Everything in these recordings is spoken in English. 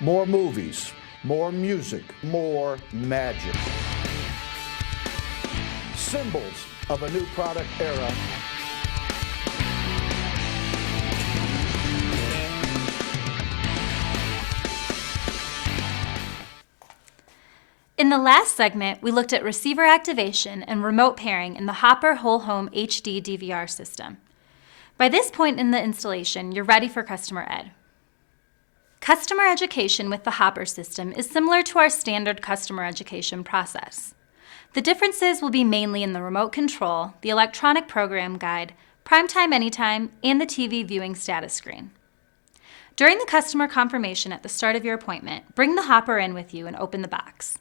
more movies, more music, more magic. Symbols of a new product era. In the last segment, we looked at receiver activation and remote pairing in the Hopper Whole Home HD DVR system. By this point in the installation, you're ready for customer ed. Customer education with the Hopper system is similar to our standard customer education process. The differences will be mainly in the remote control, the electronic program guide, Primetime Anytime, and the TV viewing status screen. During the customer confirmation at the start of your appointment, bring the Hopper in with you and open the box.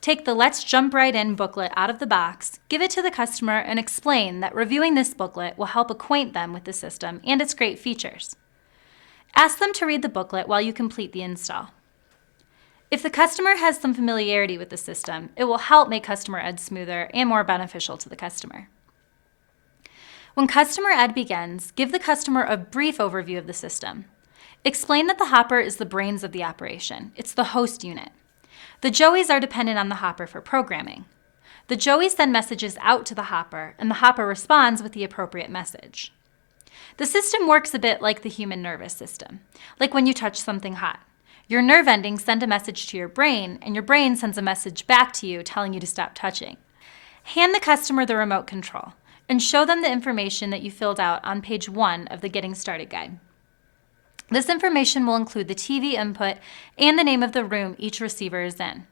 Take the Let's Jump Right In booklet out of the box, give it to the customer, and explain that reviewing this booklet will help acquaint them with the system and its great features. Ask them to read the booklet while you complete the install. If the customer has some familiarity with the system, it will help make customer ed smoother and more beneficial to the customer. When customer ed begins, give the customer a brief overview of the system. Explain that the Hopper is the brains of the operation. It's the host unit. The Joeys are dependent on the Hopper for programming. The Joeys send messages out to the Hopper, and the Hopper responds with the appropriate message. The system works a bit like the human nervous system, like when you touch something hot. Your nerve endings send a message to your brain, and your brain sends a message back to you telling you to stop touching. Hand the customer the remote control, and show them the information that you filled out on page 1 of the Getting Started Guide. This information will include the TV input and the name of the room each receiver is in.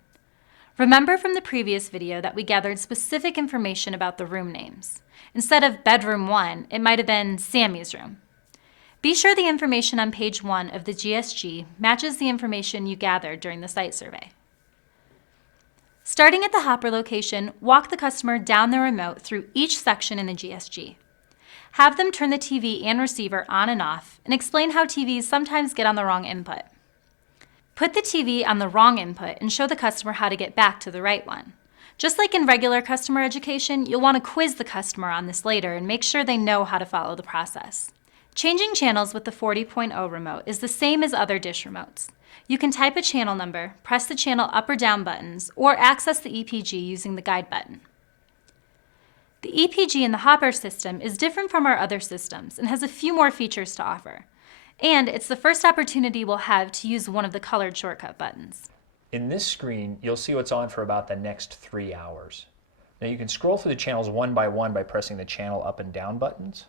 Remember from the previous video that we gathered specific information about the room names. Instead of bedroom 1, it might have been Sammy's room. Be sure the information on page 1 of the GSG matches the information you gathered during the site survey. Starting at the Hopper location, walk the customer down the remote through each section in the GSG. Have them turn the TV and receiver on and off, and explain how TVs sometimes get on the wrong input. Put the TV on the wrong input and show the customer how to get back to the right one. Just like in regular customer education, you'll want to quiz the customer on this later and make sure they know how to follow the process. Changing channels with the 40.0 remote is the same as other dish remotes. You can type a channel number, press the channel up or down buttons, or access the EPG using the guide button. The EPG in the Hopper system is different from our other systems and has a few more features to offer. And it's the first opportunity we'll have to use one of the colored shortcut buttons. In this screen, you'll see what's on for about the next 3 hours. Now you can scroll through the channels one by pressing the channel up and down buttons.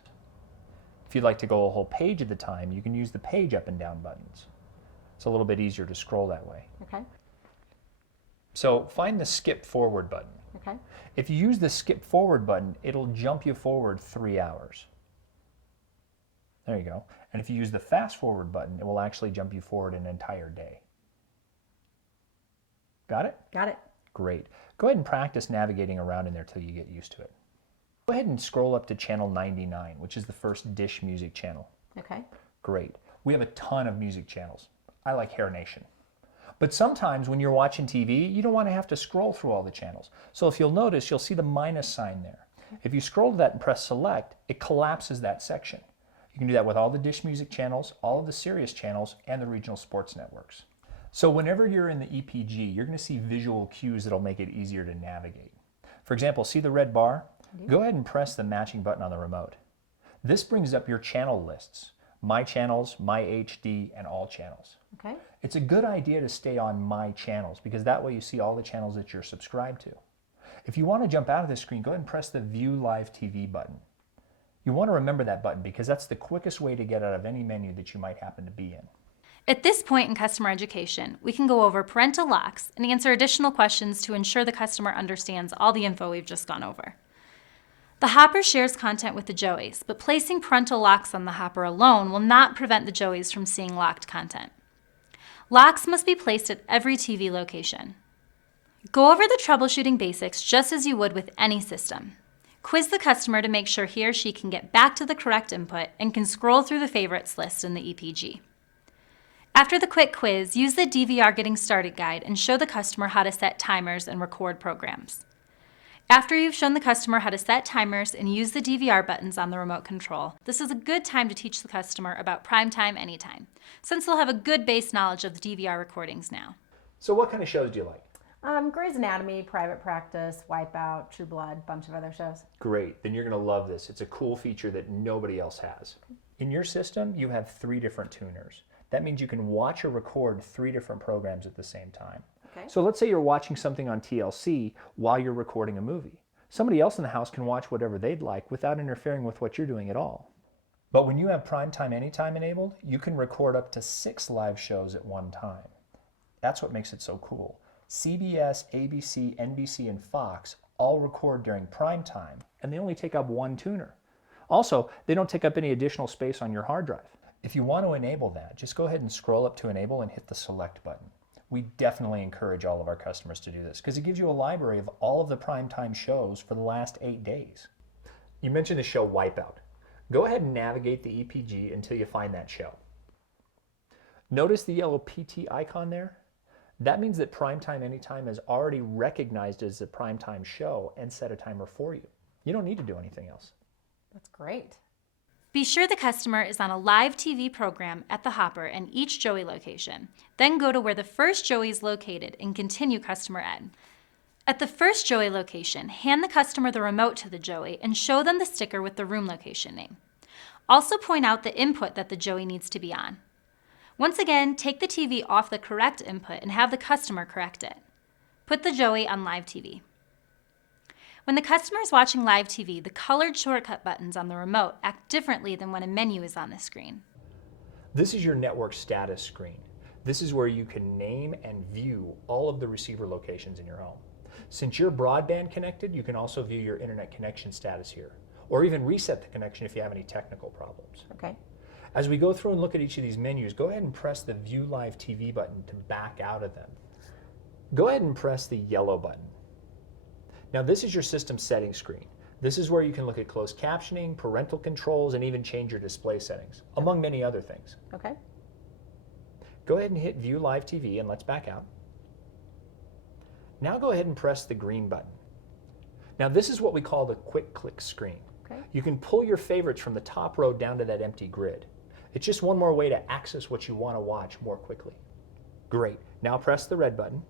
If you'd like to go a whole page at a time, you can use the page up and down buttons. It's a little bit easier to scroll that way. Okay. So find the skip forward button. Okay. If you use the skip forward button, it'll jump you forward 3 hours. There you go. And if you use the fast forward button, it will actually jump you forward an entire day. Got it? Got it. Great. Go ahead and practice navigating around in there till you get used to it. Go ahead and scroll up to channel 99, which is the first Dish Music channel. Okay. Great. We have a ton of music channels. I like Hair Nation. But sometimes when you're watching TV, you don't want to have to scroll through all the channels. So if you'll notice, you'll see the minus sign there. If you scroll to that and press select, it collapses that section. You can do that with all the Dish Music channels, all of the Sirius channels, and the regional sports networks. So whenever you're in the EPG, you're going to see visual cues that'll make it easier to navigate. For example, see the red bar? Go ahead and press the matching button on the remote. This brings up your channel lists. My Channels, My HD, and All Channels. Okay. It's a good idea to stay on My Channels because that way you see all the channels that you're subscribed to. If you want to jump out of the screen, go ahead and press the View Live TV button. You want to remember that button because that's the quickest way to get out of any menu that you might happen to be in. At this point in customer education, we can go over parental locks and answer additional questions to ensure the customer understands all the info we've just gone over. The Hopper shares content with the Joeys, but placing parental locks on the Hopper alone will not prevent the Joeys from seeing locked content. Locks must be placed at every TV location. Go over the troubleshooting basics just as you would with any system. Quiz the customer to make sure he or she can get back to the correct input and can scroll through the favorites list in the EPG. After the quick quiz, use the DVR Getting Started guide and show the customer how to set timers and record programs. After you've shown the customer how to set timers and use the DVR buttons on the remote control, this is a good time to teach the customer about Primetime Anytime, since they'll have a good base knowledge of the DVR recordings now. So what kind of shows do you like? Grey's Anatomy, Private Practice, Wipeout, True Blood, bunch of other shows. Great, then you're going to love this. It's a cool feature that nobody else has. In your system, you have 3 different tuners. That means you can watch or record 3 different programs at the same time. Okay. So let's say you're watching something on TLC while you're recording a movie. Somebody else in the house can watch whatever they'd like without interfering with what you're doing at all. But when you have Primetime Anytime enabled, you can record up to 6 live shows at one time. That's what makes it so cool. CBS, ABC, NBC, and Fox all record during prime time, and they only take up 1 tuner. Also, they don't take up any additional space on your hard drive. If you want to enable that, just go ahead and scroll up to enable and hit the select button. We definitely encourage all of our customers to do this because it gives you a library of all of the primetime shows for the last 8 days. You mentioned the show Wipeout. Go ahead and navigate the EPG until you find that show. Notice the yellow PT icon there? That means that Primetime Anytime is already recognized as a primetime show and set a timer for you. You don't need to do anything else. That's great. Be sure the customer is on a live TV program at the Hopper and each Joey location. Then go to where the first Joey is located and continue customer ed. At the first Joey location, hand the customer the remote to the Joey and show them the sticker with the room location name. Also point out the input that the Joey needs to be on. Once again, take the TV off the correct input and have the customer correct it. Put the Joey on live TV. When the customer is watching live TV, the colored shortcut buttons on the remote act differently than when a menu is on the screen. This is your network status screen. This is where you can name and view all of the receiver locations in your home. Since you're broadband connected, you can also view your internet connection status here, or even reset the connection if you have any technical problems. Okay. As we go through and look at each of these menus, go ahead and press the View Live TV button to back out of them. Go ahead and press the yellow button. Now this is your system settings screen. This is where you can look at closed captioning, parental controls, and even change your display settings, among many other things. Okay. Go ahead and hit View Live TV and let's back out. Now go ahead and press the green button. Now this is what we call the quick click screen. Okay. You can pull your favorites from the top row down to that empty grid. It's just one more way to access what you want to watch more quickly. Great. Now press the red button.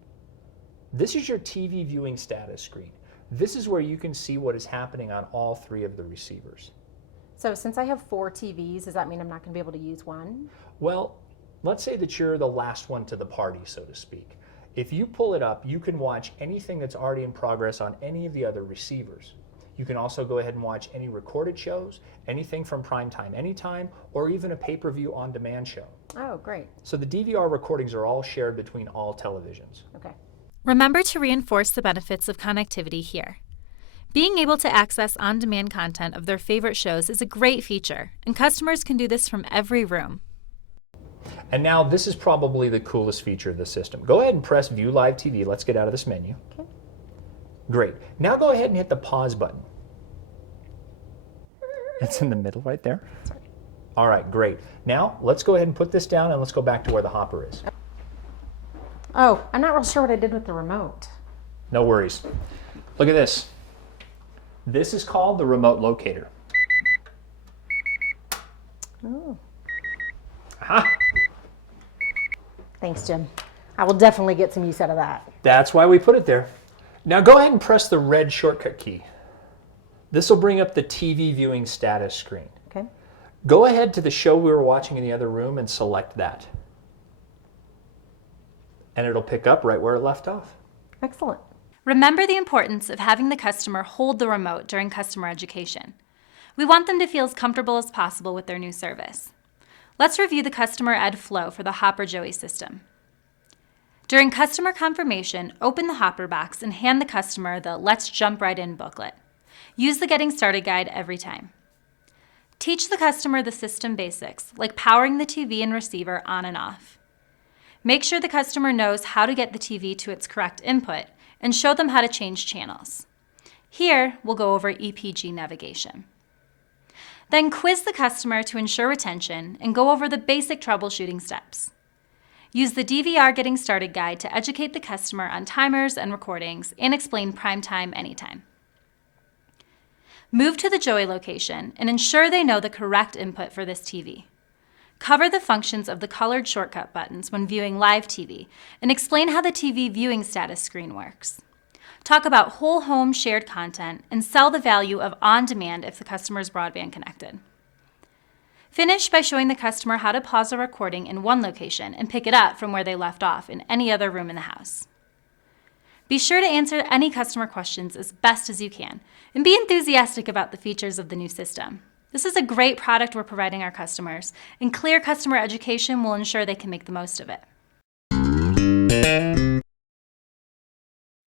This is your TV viewing status screen. This is where you can see what is happening on all 3 of the receivers. So since I have 4 TVs, does that mean I'm not going to be able to use one? Well, let's say that you're the last one to the party, so to speak. If you pull it up, you can watch anything that's already in progress on any of the other receivers. You can also go ahead and watch any recorded shows, anything from Primetime Anytime, or even a pay-per-view on-demand show. Oh, great. So the DVR recordings are all shared between all televisions. Okay. Remember to reinforce the benefits of connectivity here. Being able to access on-demand content of their favorite shows is a great feature, and customers can do this from every room. And now this is probably the coolest feature of the system. Go ahead and press View Live TV. Let's get out of this menu. Okay. Great. Now go ahead and hit the pause button. It's in the middle right there. Sorry. All right, great. Now let's go ahead and put this down and let's go back to where the hopper is. Oh, I'm not real sure what I did with the remote. No worries. Look at this. This is called the remote locator. Oh. Aha! Thanks, Jim. I will definitely get some use out of that. That's why we put it there. Now go ahead and press the red shortcut key. This will bring up the TV viewing status screen. Okay. Go ahead to the show we were watching in the other room and select that. And it'll pick up right where it left off. Excellent. Remember the importance of having the customer hold the remote during customer education. We want them to feel as comfortable as possible with their new service. Let's review the customer ed flow for the Hopper Joey system. During customer confirmation, open the Hopper box and hand the customer the Let's Jump Right In booklet. Use the Getting Started guide every time. Teach the customer the system basics, like powering the TV and receiver on and off. Make sure the customer knows how to get the TV to its correct input and show them how to change channels. Here, we'll go over EPG navigation. Then quiz the customer to ensure retention and go over the basic troubleshooting steps. Use the DVR Getting Started guide to educate the customer on timers and recordings and explain Primetime Anytime. Move to the Joey location and ensure they know the correct input for this TV. Cover the functions of the colored shortcut buttons when viewing live TV and explain how the TV viewing status screen works. Talk about whole home shared content and sell the value of on-demand if the customer is broadband connected. Finish by showing the customer how to pause a recording in one location and pick it up from where they left off in any other room in the house. Be sure to answer any customer questions as best as you can and be enthusiastic about the features of the new system. This is a great product we're providing our customers, and clear customer education will ensure they can make the most of it.